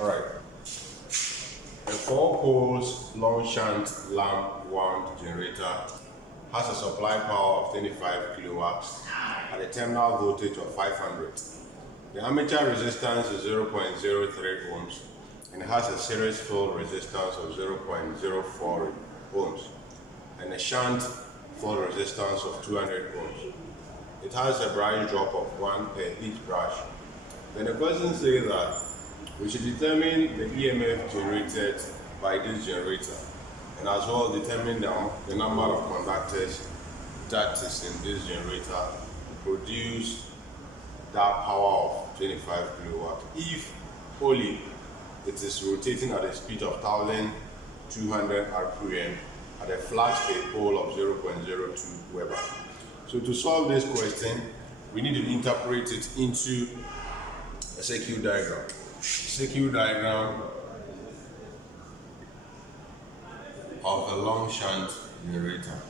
Alright. A 4-poles long shunt lamp wound generator has a supply power of 25 kilowatts at a terminal voltage of 500. The armature resistance is 0.03 ohms and has a series field resistance of 0.04 ohms and a shunt field resistance of 200 ohms. It has a brush drop of 1 per each brush. Then the question says that we should determine the EMF generated by this generator and as well determine the number of conductors that is in this generator to produce that power of 25 kilowatts if only it is rotating at a speed of 1200 rpm at a flat pole of 0.02 Weber. So to solve this question, we need to interpret it into a circuit diagram. Circuit diagram of a long shunt generator.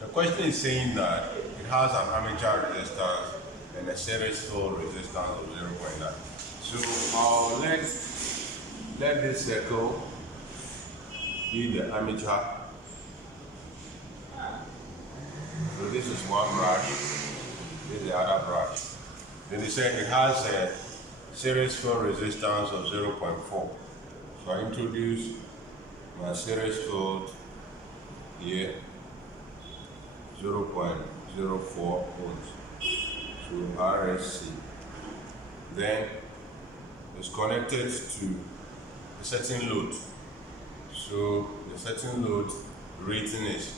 The question is saying that it has an armature resistance and a series field resistance of 0.9. So I'll let this circle be the armature. So this is one brush, this is the other brush. Then they said it has a series field resistance of 0.4. So I introduce my series field here, 0.04 ohms. So RSC. Then it's connected to a certain load. So the certain load rating is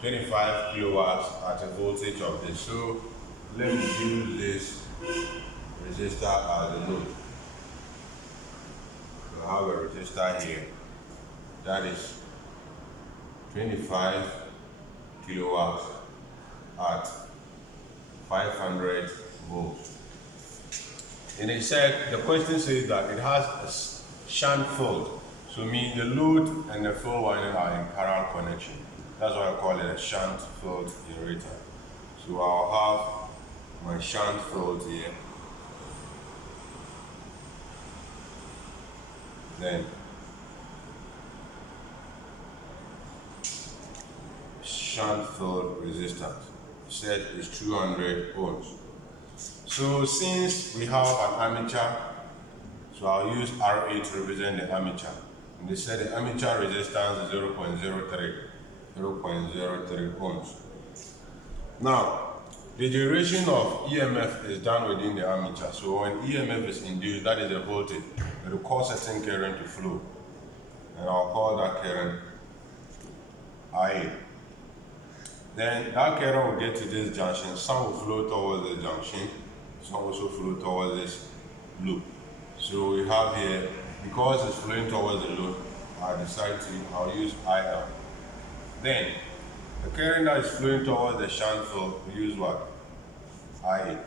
25 kilowatts at a voltage of this. So let me use this resistor as a load. So I have a resistor here that is 25 kilowatts at 500 volts. And it said, the question says that it has a shunt field. So meaning the load and the field winding are in parallel connection. That's why I call it a shunt field generator. So I'll have my shunt field here. Then shunt field resistance set is 200 ohms. So since we have an armature, so I'll use RA to represent the armature. And they said the armature resistance is 0.03 ohms. Now, the generation of EMF is done within the armature. So when EMF is induced, that is the voltage, it will cause a certain current to flow. And I'll call that current IA. Then that current will get to this junction. Some will flow towards the junction, some also flow towards this loop. So we have here, because it's flowing towards the loop, I'll use IL. Then the current that is flowing towards the shunt field, we use what? IA.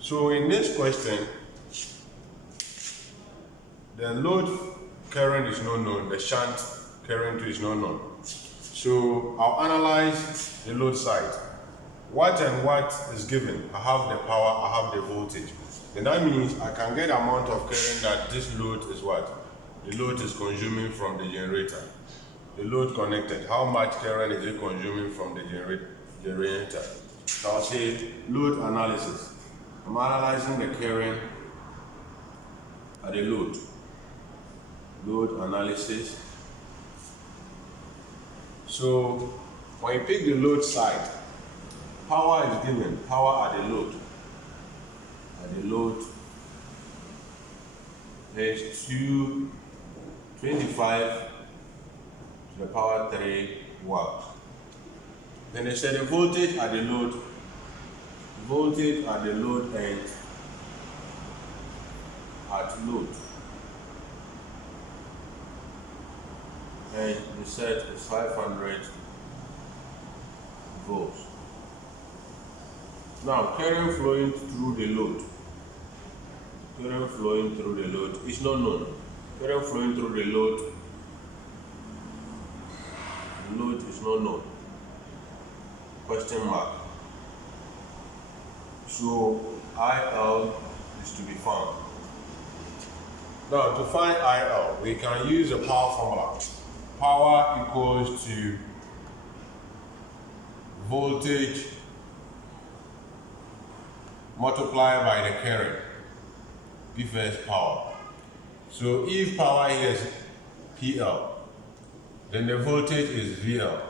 So in this question, the load current is not known, the shunt current is not known. So I'll analyze the load side. What and what is given? I have the power, I have the voltage. Then that means I can get the amount of current that this load is what? The load is consuming from the generator. The load connected, how much current is it consuming from the generator? So I'll say load analysis. I'm analyzing the current at the load. Load analysis. So when you pick the load side, power is given, power at the load. At the load is 225 to the power 3 watts. Then they said the voltage at the load end at load. And the set is 500 volts. Now, current flowing through the load. Current flowing through the load is not known. Current flowing through the load is not known. Question mark. So IL is to be found. Now to find IL, we can use the power formula. Power equals to voltage multiplied by the current, gives power. So if power here is PL, then the voltage is VL,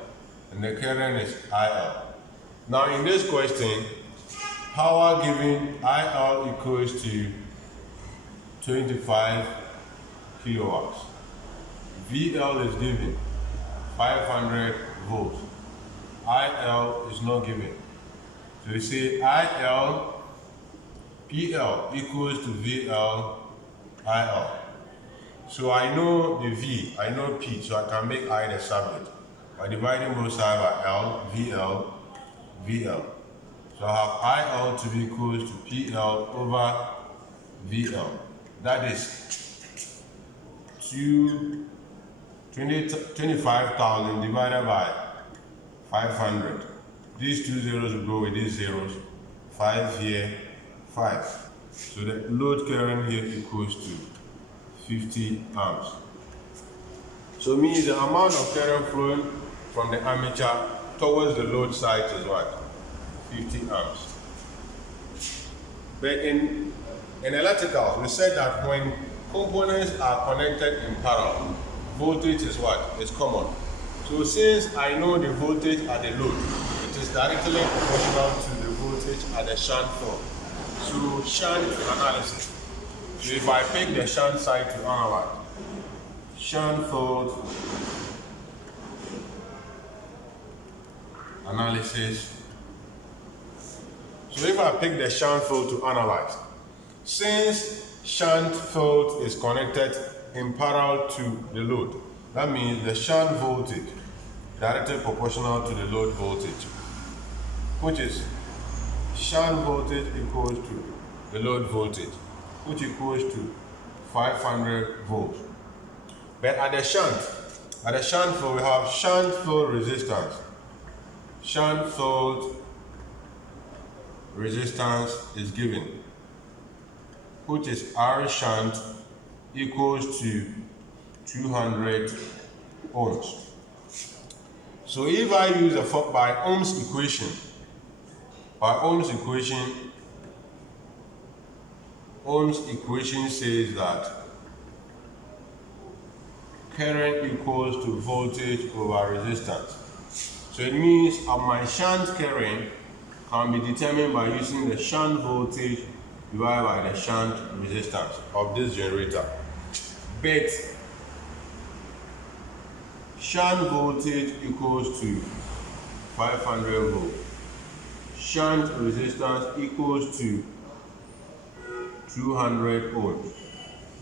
and the current is IL. Now in this question, power given IL equals to 25 kilowatts. VL is given 500 volts. IL is not given. So we say IL PL equals to VL IL. So I know the V, I know P, so I can make I the subject by dividing both sides by L, VL, VL. So I have IL to be equals to PL over VL. That is 25,000 divided by 500. These two zeros will go with these zeros. 5 here, 5. So the load current here equals to 50 amps. So means the amount of current flowing from the armature towards the load side is what? 50 amps. But in electrical, we said that when components are connected in parallel, voltage is what? Is common. So since I know the voltage at the load, it is directly proportional to the voltage at the shunt pole. So shunt analysis. So if I pick the shunt side to analyze, shunt pole analysis. So if I pick the shunt pole to analyze, since shunt pole is connected in parallel to the load, that means the shunt voltage directly proportional to the load voltage, which is shunt voltage equals to the load voltage, which equals to 500 volts. But at the shunt pole, we have shunt pole resistance. Shunt pole resistance is given, which is R shunt equals to 200 ohms. So if I use by Ohm's equation, Ohm's equation says that current equals to voltage over resistance. So it means my shunt current can be determined by using the shunt voltage divided by the shunt resistance of this generator. But shunt voltage equals to 500 volts. Shunt resistance equals to 200 ohms.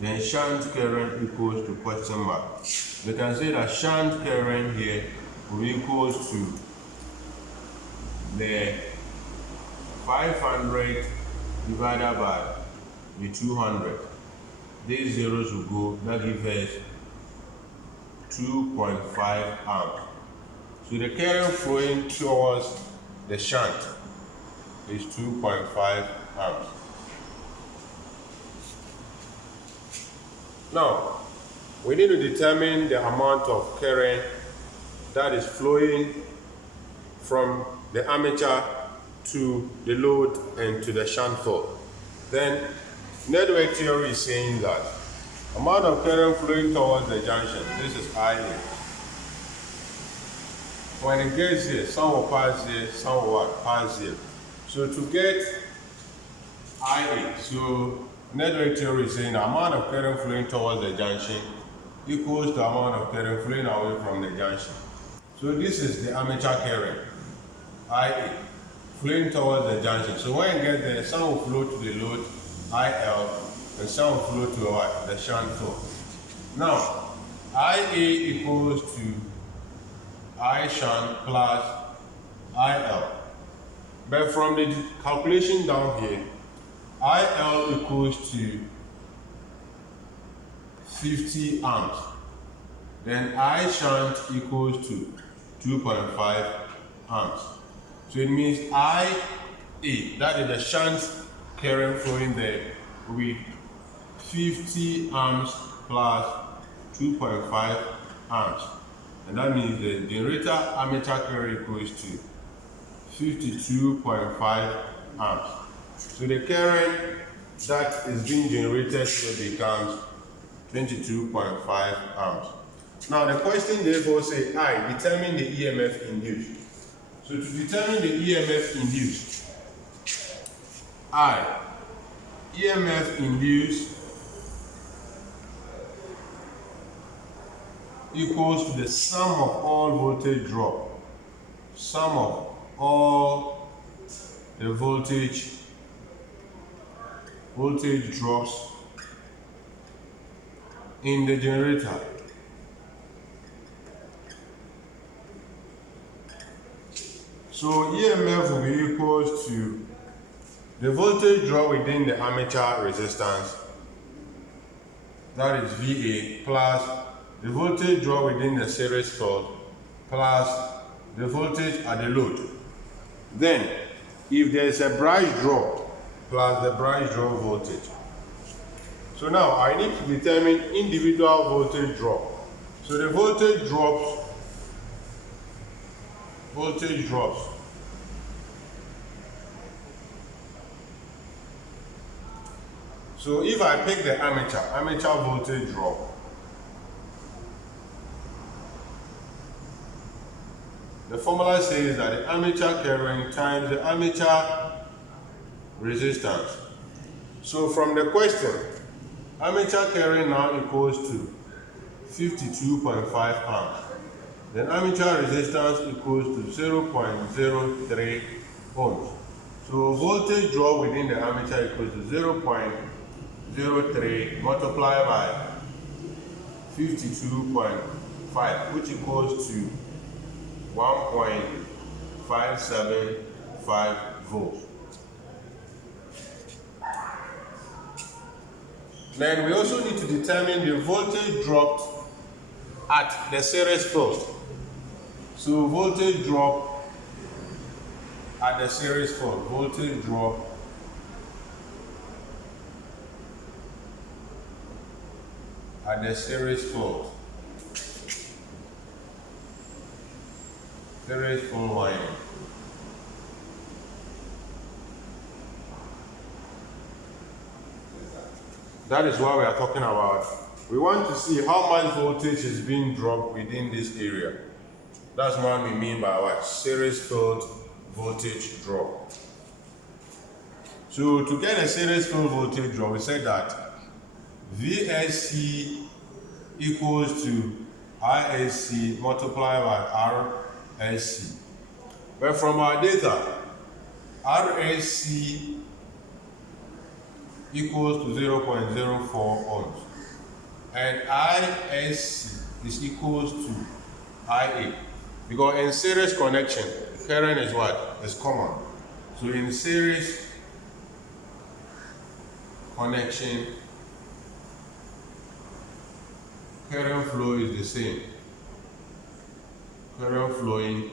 Then shunt current equals to question mark. We can say that shunt current here will be equals to the 500 divided by the 200. These zeros will go, that gives us 2.5 amps. So the current flowing towards the shunt is 2.5 amps. Now, we need to determine the amount of current that is flowing from the armature to the load and to the shunt pole. Then, network theory is saying that amount of current flowing towards the junction, this is IA. When it gets here, some will pass here, some will pass here. So to get IA, so network theory is saying the amount of current flowing towards the junction equals the amount of current flowing away from the junction. So this is the armature current, IA, flowing towards the junction. So when you get there, some will flow to the load, IL, and some will flow to what? The shunt pole. Now, IA equals to I shunt plus IL. But from the calculation down here, IL equals to 50 amps. Then I shunt equals to 2.5 amps. So it means IA, that is the shunt current flowing there, will be 50 amps plus 2.5 amps. And that means the generator armature current equals to 52.5 amps. So the current that is being generated here becomes 22.5 amps. Now the question therefore says, I determine the EMF induced. So to determine the EMF induced, I, EMF induced equals to the sum of all voltage drop. Sum of all the voltage drops in the generator. So EMF will be equal to the voltage drop within the armature resistance, that is VA, plus the voltage drop within the series field, plus the voltage at the load. Then, if there is a branch drop, plus the branch drop voltage. So now I need to determine individual voltage drop. So the voltage drops. So if I pick the armature voltage drop, the formula says that the armature current times the armature resistance. So from the question, armature current now equals to 52.5 amps. Then armature resistance equals to 0.03 ohms. So voltage drop within the armature equals to 0.03 multiplied by 52.5, which equals to 1.575 volts. Then we also need to determine the voltage dropped at the series field. So voltage drop at the series field, voltage drop at the series field. Series field line. That is what we are talking about. We want to see how much voltage is being dropped within this area. That's what we mean by what? Series field voltage drop. So to get a series field voltage drop, we said that VSC equals to ISC multiplied by RSC. But from our data, RSC equals to 0.04 ohms. And ISC is equals to IA. Because in series connection, current is what? Is common. So in series connection, current flow is the same. Current flowing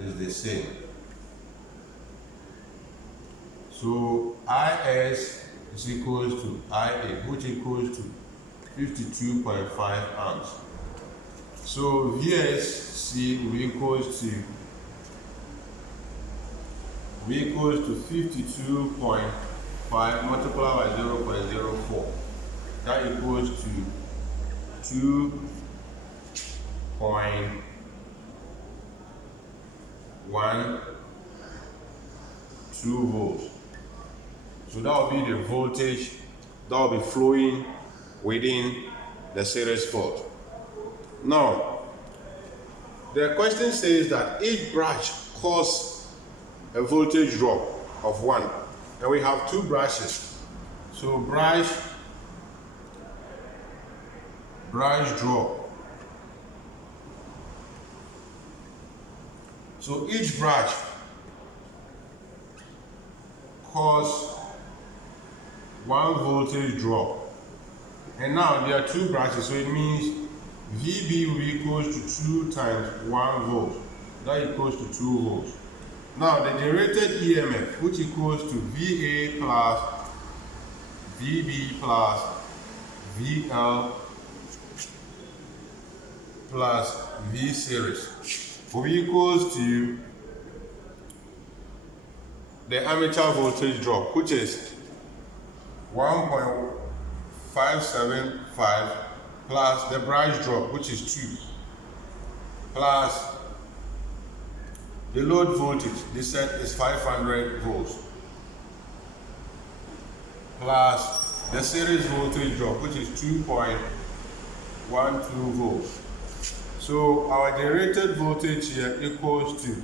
is the same. So IS is equals to IA, which equals to 52.5 amps. So VSC will be equals to 52.5 multiplied by 0.04. That equals to 2.12 volts. So that will be the voltage that will be flowing within the series field. Now, the question says that each branch causes a voltage drop of 1. And we have 2 branches. So branch drop. So each branch causes 1 voltage drop. And now there are 2 branches, so it means VB will be equals to 2 times 1 volt. That equals to 2 volts. Now the generated EMF, which equals to VA plus VB plus VL plus V series, will be equals to the armature voltage drop, which is 1.575 plus the branch drop, which is 2, plus the load voltage, this set is 500 volts, plus the series voltage drop, which is 2.12 volts. So our generated voltage here equals to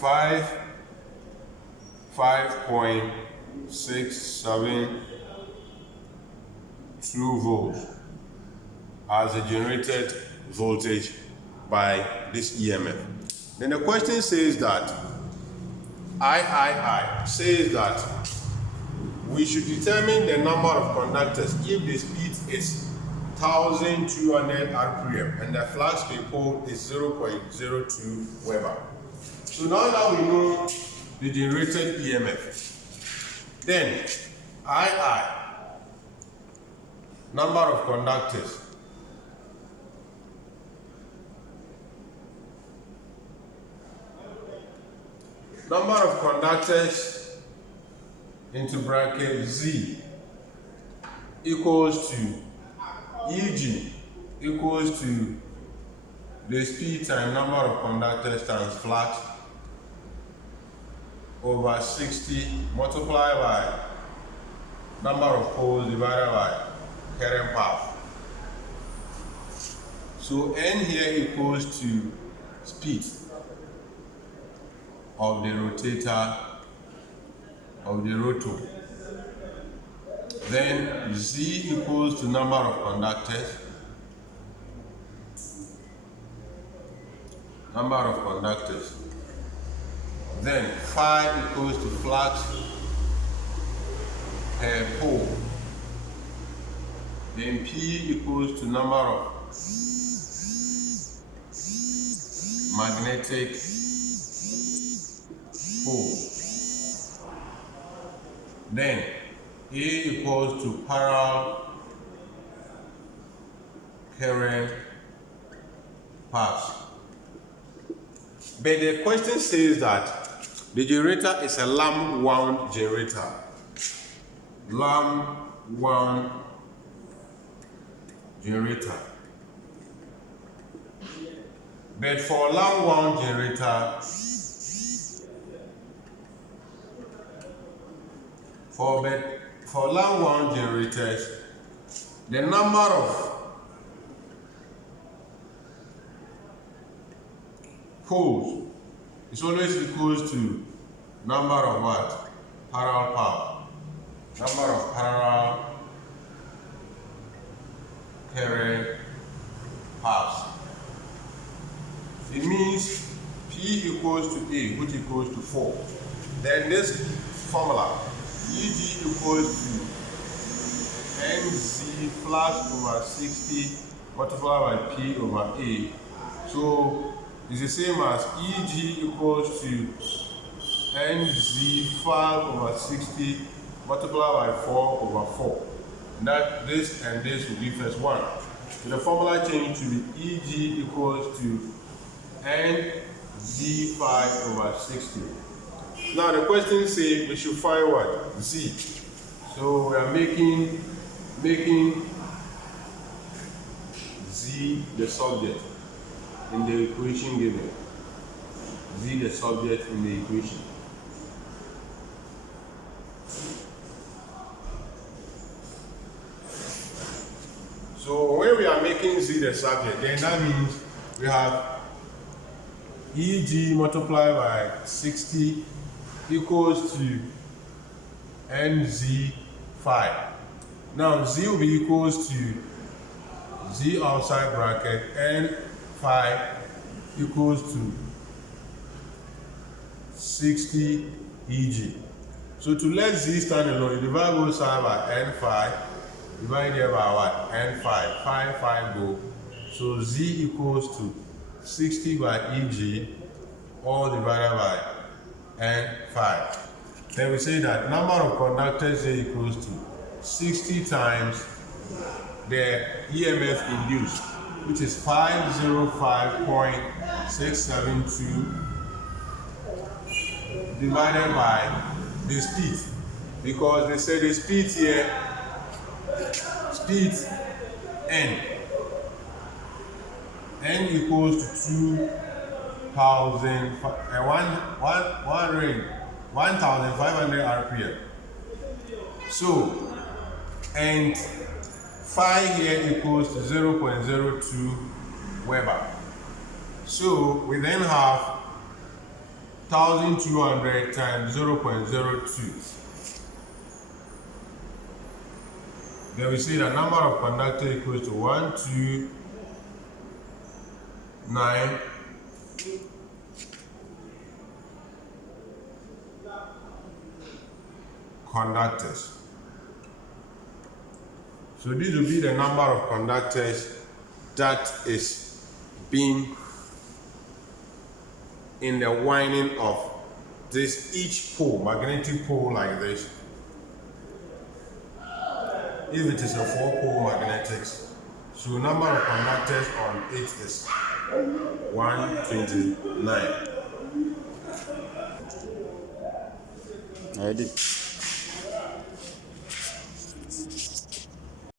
5.672 volts as the generated voltage by this EMF. Then the question says that III says that we should determine the number of conductors if the speed is 1200 RPM and the flux per pole is 0.02 Weber. So now that we know the generated EMF, then II, number of conductors, into bracket Z equals to EG equals to the speed times number of conductors times flux over 60 multiplied by number of poles divided by current path. So N here equals to speed of the rotator of the rotor. Then Z equals to number of conductors, then phi equals to flux per pole, then P equals to number of magnetic poles, then A equals to parallel current paths. But the question says that the generator is a lamp wound generator. Lamp wound generator. But for lamp wound generator, for lamp wound generators, the number of poles is always equals to number of what? Parallel path. Number of parallel current paths. It means P equals to A, which equals to 4. Then this formula, EG equals to NC flux over 60 multiplied by P over A. So it's the same as EG equals to NZ 5 over 60 multiplied by 4 over 4. That this and this will give us 1. So the formula changed to be EG equals to NZ 5 over 60. Now the question says we should find what? Z. So we are making Z the subject in the equation given. Z the subject in the equation. So when we are making Z the subject, then that means we have EG multiplied by 60 equals to NZ 5. Now Z will be equals to Z outside bracket N 5 equals to 60 EG. So to let Z stand alone, you divide both sides by N5, divide there by what? N5, 5 go. So Z equals to 60 by EG, all divided by and 5. Then we say that number of conductors here equals to 60 times the EMF induced, which is 505.672 divided by the speed, because they say the speed here, speed n equals to 1,500 RPM. So, and phi here equals to 0.02 Weber. So we then have 1,200 times 0.02. Then we see the number of conductors equals to 129 conductors. So this will be the number of conductors that is being in the winding of this each pole, magnetic pole like this. If it is a 4-pole magnetics, so number of conductors on it is 129. I did.